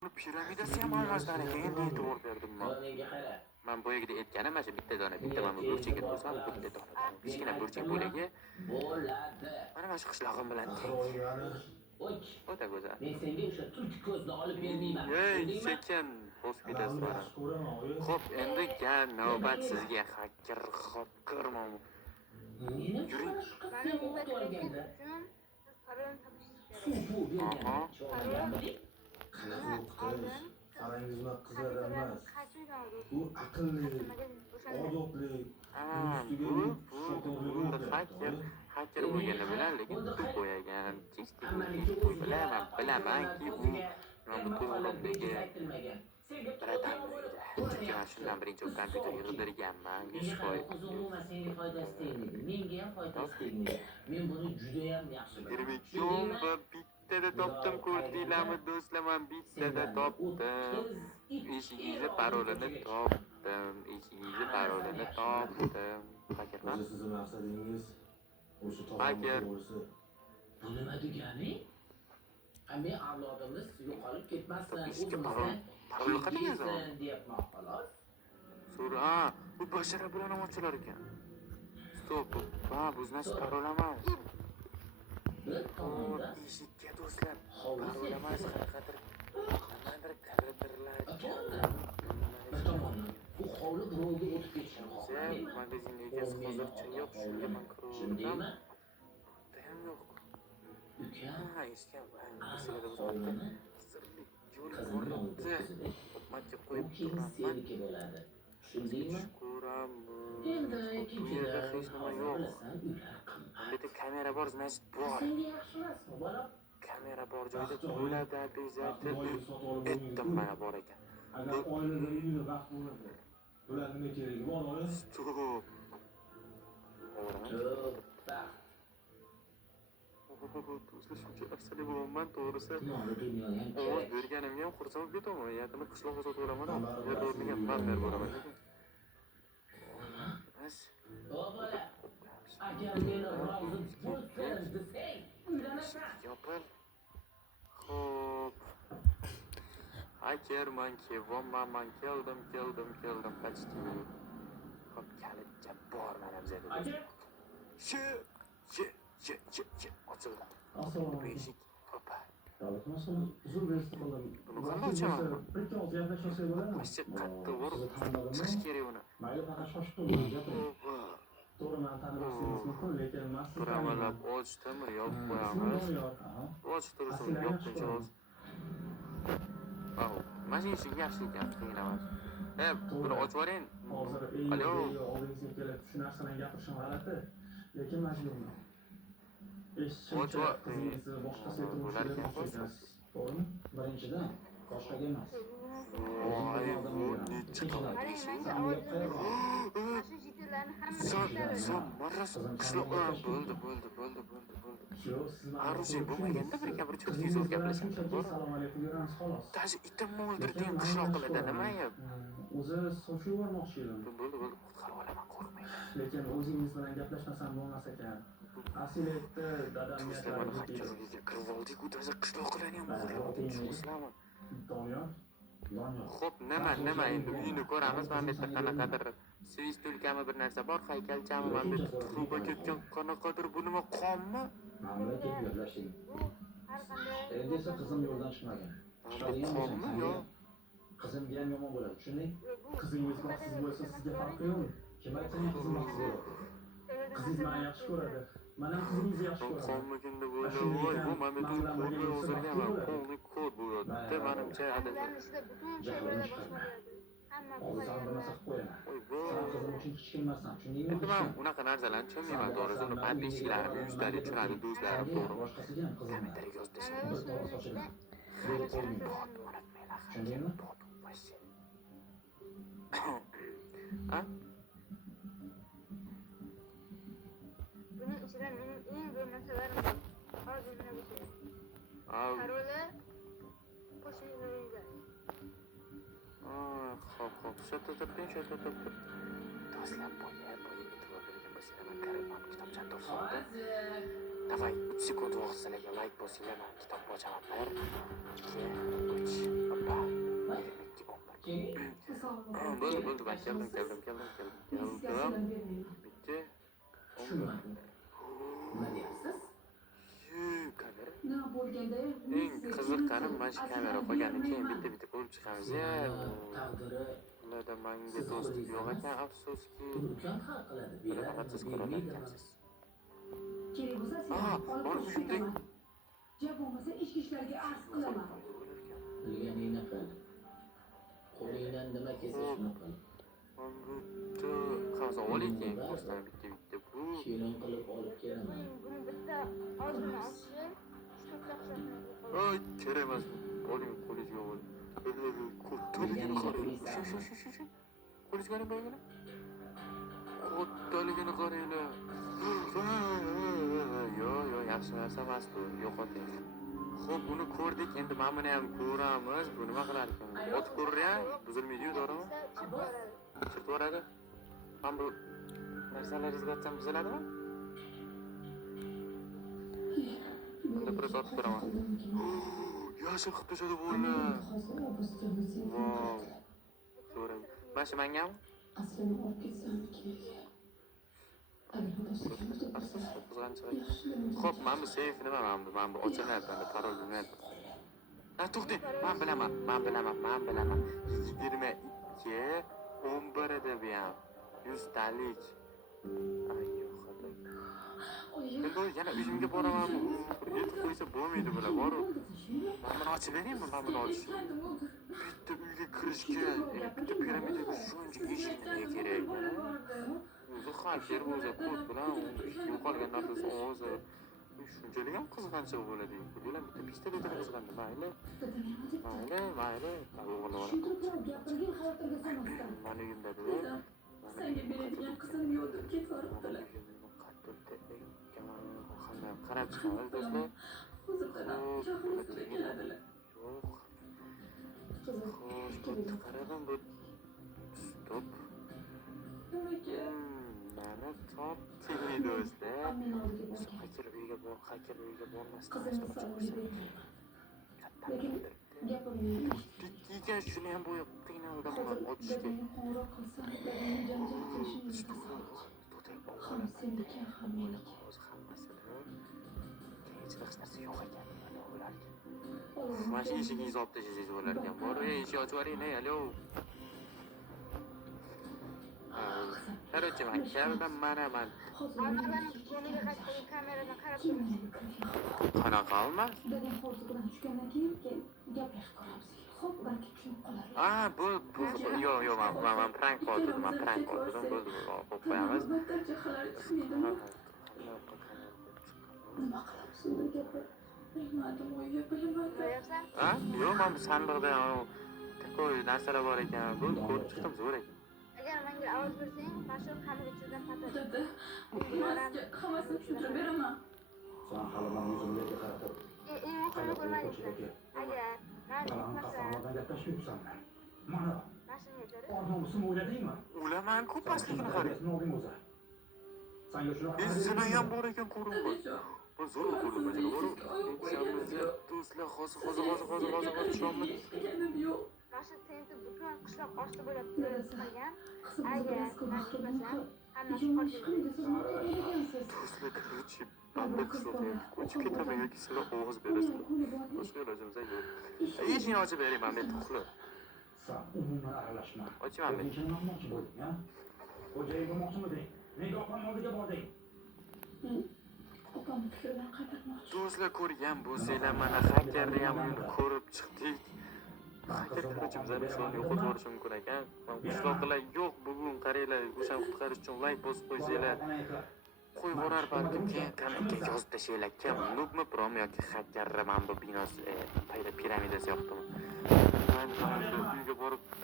Piramidasi ham olmasdan ekan, endi e'tibor berdim men. Menga qara. Men boyagida aytganim mana shu bitta dona, bitta mana bu burchakka qo'ysam, bitta dona. Kichkina burchak bo'lagi. Bo'ladi. Mana mana shu qishlog'im bilan teng. O'ch. O'ta go'zal. Men senga o'sha tulki ko'zni olib bermayman. Ey, sekin hospitalga. Xo'p, endi navbat sizga hacker hokirman. Meni Yuring. shu qizga o'qib olganda. Aha. Sarangiz bilan qizlar emas. U aqlli, odobli, hacker bo'lgani bilan lekin pul qo'yagan, bilamanki bu to'g'riqligi biradan chunki man shundan birinchi kompyuter yig'dirganman 100%. Senga foydasi tegmaydi, menga ham foydasi tegmaydi. Men buni juda ham yaxshi bilaman. Bittada topdim, ko'rdinglarmi do'stlar, men bittada topdim. Eshigingizni parolini topdim. Hakerman. Siz maqsadingiz o'sha Hacker. Bu nima degani? Men avlodimiz yo'qolib ketmasin, Parol qanday yozaman? deyapman xolos. So'ra, bu bashara bilan ham ochilar ekan. Stop. Ha, bu значит parol emas. Bir tomonda Eshikka do'stlar. Parol emas, qanaqadir kiritirlar. bir tomonda bu hovli birovga o'tib ketishini Sen xohlamayman. magazinga egasi hozircha yo'q, shunga men kirdim. Shundaymi? Ham yo'q. Ukam Ha, eshikka masalada o'zgardi. Sirli yo'l ko'ribdi. Matcha qo'yib keyin turaman. seniki bo'ladi. Shundaymi? Ko'raman. Endi Bu ikkinchidan yerda hech nima yo'q. bilasan, uylar qimmat. Bu yerda kamera bor, значит bor. Senga yaxshi emasmi, bola? Kamera bor joyda bo'ladi, обязательно. Aytdim, mana bor ekan. Agar oilada uyda vaqt bo'ladi. Bular nima keragi bor, oyi? Stop. Do'stlar, shuncha afsali bo'laman, to'g'risi. Dunyoda dunyo ham Ovoz kerak. berganimga ham xursand bo'lib ketaman. Yaqinda qishloqqa sotib olaman, yer o'rniga farmer bo'laman. Bas. O bola, agar meni rozi bo'lsin desang, uylanasan. Yopil. Xo'p. Hakerman, kevonman, keldim. Почти. Xo'p, kalitcha bor mana bizada. Ajab. She. Ochildi. Assalomu alaykum. Beshik. Hopa. Alaikum uzr bersin bolam. Buni qanday ochaman? Bir ikki oz gaplashmasak bo'ladimi? Pashcha qattiq bor. Sizni tanimadimmi? Chiqish kerak uni. Mayli, faqat shoshib turmang, gapiring. Ho'pa. To'g'ri, meni tanimasligingiz mumkin, lekin men sizni Quramalab ochdimi, yopib Ismim qo'yamiz. Doniyor. Aha. Ochib tursin, yopguncha oz. Mana shu eshik yaxshi ekan, qiyin emas. Buni ochib yuboring. Hozir Alo. oldingizga kelib shu narsadan gapirishim g'alati, lekin majburman. Eshitishimcha qizingizni boshqasiga turmushga bermoqchi ekansiz, to'g'rimi? Birinchidan, boshqaga emas. Voy, bu necha qavat eshik. Son marras qishloqqa bo'ldi. Yo'q, siz Arushin bo'lmaganda bir gapir cho'tki zo'r gaplashamiz. Assalomu alaykum yuramiz xolos. Taji itimni o'ldirding qishloqlarda nima yeb? O'zi sovchi yubormoqchi edim. Bo'ldi, qutqarib olaman, qo'rqmayman. Lekin o'zingiz bilan gaplashmasam bo'lmas ekan. Asli aytdi, dadam Do'stlar, mana hakkerlarga kirib oldik, u taji qishloqlarni ham o'g'irlayapti. Sizlarmi? Doniyor. Xo'p, nima endi uyini ko'ramiz. Mana bu yerda qanaqadir svistulkami bir narsa bor, haykalchami, mana bu yerda truba ketgan qanaqadir bu nima qonmi? Mana bular kelib gaplashing. Endi esa qizim yo'ldan chiqmagan. Qonmi yo? Qizimga ham yomon bo'ladi, tushunding? Qizingiz baxtsiz bo'lsa sizga farqi yo'q. Kim aytsa qizim baxtsiz bo'ladi. Qizingiz meni yaxshi ko'radi. Men ham qizingizni yaxshi ko'raman. Qonmaganda bo'ldi. Voy, bu mana bu ko'rmay o'zirganman. Qonli ko'r bu yerda. Menimcha adashib. Jahlim chiqarma. Hozir sana bir narsa qilib qo'yaman. Sen qizim uchun hech kelmassan, tushundingmi? Endi men unaqa narsalarni tushunmayman, to'g'risi. Uni podpischiklarim, yuzlari tushunadi, do'stlarim, to'g'ri. Boshqasiga ham qizim. Kommentariyga yozib tashlang. Bir to'g'ri sochilaman. Tushundingmi? Ha? Buning ichida mening eng zo'r narsalarim bor. Hozir mana bu şey. Paroli qo'shingizga. Xo'p. Shota toping. Do'stlar, boya e'tibor bergan bo'lsanglar, men kirib kitobchani topib oldim. Davay, 3 sekund vaqt sizlarga like bosinglar, men kitobni ochaman. 1, 2, 3. Hoppa. bo'ldi ben keldim. Bitti. Tushunmadim. Nima deyapsiz? Kamera. Nima bo'lganda Eng qiziqqani mana shu kamera qo'ygandan keyin bitta ko'rib chiqamiz ya. Taqdiri Ularda menga do'st yo'q ekan, afsuski. buni ukam hal qiladi. Buni faqat siz ko'ralayotgansiz. kerak bo'lsa Ah, olib mana qochib shunday. ketaman. Ja bo'lmasa ichki ishlarga arz qilaman. Bilganingni qil. Qo'lingdan nima kelsa shuni qil. Bitta qazo olayotgan postdan bitta bu. Kelin qilib olib kelaman. Buni bitta og'zini ochishi, shuncha hisoblanadi. Ay, kerak emas. Oling qo'lingizga ol. Qo'lingizga qarang. Shu. Qo'lingizga qarang bo'lgani. Qo'lingizga qaranglar. Yo, yaxshi narsa emas bu. Yo'qoting. Xo'p, buni ko'rdik. Endi mana buni ham ko'ramiz. Bu nima qilar ekan? Otib ko'rra, buzilmaydi-yu, to'g'rimi? Chirtvoradi. Mana bu narsalaringizga atsam buziladimi? Bunda biroz otib ko'raman. Yashil qilib tashladi buni. Wow. So'rang. Mana shu mangami? Aslini olib ketsam kerak. Xo'p, mana bu seyf nima mana bu ochiladi, mana parol bilmayapti. Ha, to'xtang. Men bilaman. 22 11 edi bu ham. 100 talik. Ay, yo'q. Endi yana uyimga boraman. Yetib qo'ysa bo'lmaydi bular, boru. Men buni ochib beraymi? Men buni olish. Bitta uyga kirishga, bitta piramidaga shuncha eshik nega kerak? O'zi xaker o'zi kod bilan yo'qolgan narsasi o'zi shunchalik ham qizg'anchiq bo'ladi. Bular bitta pistoletga qizg'andi. Mayli. O'g'il gapirgan xavotirga solmasdan. mana yundadi. Senga beradigan qizim yo'q deb ketvoribdilar. Qarab chiqamiz do'stlar. Hozirdan jahlimizga keladilar. Yo'q. Xo'sh, qaradim bu. Stop. Nimaga? Mana topding do'stlar. Men oldiga borgan. Xaker uyga bormasdan. Qizimni salonga bermayman. Lekin gapimni Ekan shuni ham bo'yab qiynaldim men ochishga. dadangga qo'ng'iroq qilsam, dadangni janjal qilishini bilasan. Ham seniki, ham meniki. O'zi hammasini keyinchalik narsa yo'q ekan. Mana ularga. Olovni Mana shu eshigingizni olib tashlasangiz bo'lar ekan. Bor, eshik ochib yuboring, alo. Короче, men keldim, mana men. Anaqadan ko'ngliga qaytgan kameradan qarab turibdi. Qanaqa olmas? Dadang hozirdan tushgandan keyin gaplashib ko'ramiz. Xo'p, balki tushunib qolar. Bu yo'q, men prank qildim, bo'ldi, qo'yamiz. Battar jahlari chiqmaydimi? Nima qilamiz unda gapir? Bilmadim, o'yga bilmadim. Ko'ryapsan? Yo'q, men bu sandiqda takoy narsalar bor ekan. Bu ko'rib chiqdim, zo'r ekan. Agar menga ovoz bersang, mana shu xamir ichidan patlatib. Dada, hammasini tushuntirib beraman. Sen hali men yuzimga qaratib, Muhimi ko'rmadinglar. Agar men aytmasam, qasamlardan gaplashmayapsanmi? Mana, mashinga berib, ornomusim o'yladingmi? O'laman-ku pastligini qarang. Nima o'zing o'zi? Senga shunaqa Zina ham bor ekan ko'rinmay. Bu zo'r ko'rdim bajara. Do'stlar, hozir tushamiz. mana shu tenti butun qishloq osti bo'ylab qilgan. Agar men aytmasam, hammasi qolgan. Do'stlar, короче, banda qilib ko'chib ketaman yoki sizlar ovoz berasizlar. Boshqa ilojimiz yo'q. Eshikni ochib bering, men tuxli. Sen umuman aralashma. Ochaman men. Nechun olmoqchi bo'lding, ha? Xo'jayin bo'lmoqchimiding? Nega opam oldiga bording? Opamni fikridan qaytarmoqchi. Do'stlar, ko'rgan bo'lsanglar, mana xakerni ham ko'rib chiqdik. Xaker bizlarni sonini yo'qotib yuborishi mumkin ekan. Qishloqlar yo'q, bugun qaranglar, o'shani qutqarish uchun like bosib qo'ysanglar, qo'yib yuborar balkim keyin kommentga yozib tashlanglar. Kim nubmi, prom yoki xakerni mana bu binosi, piramidasi yoqdimi? Men uyga borib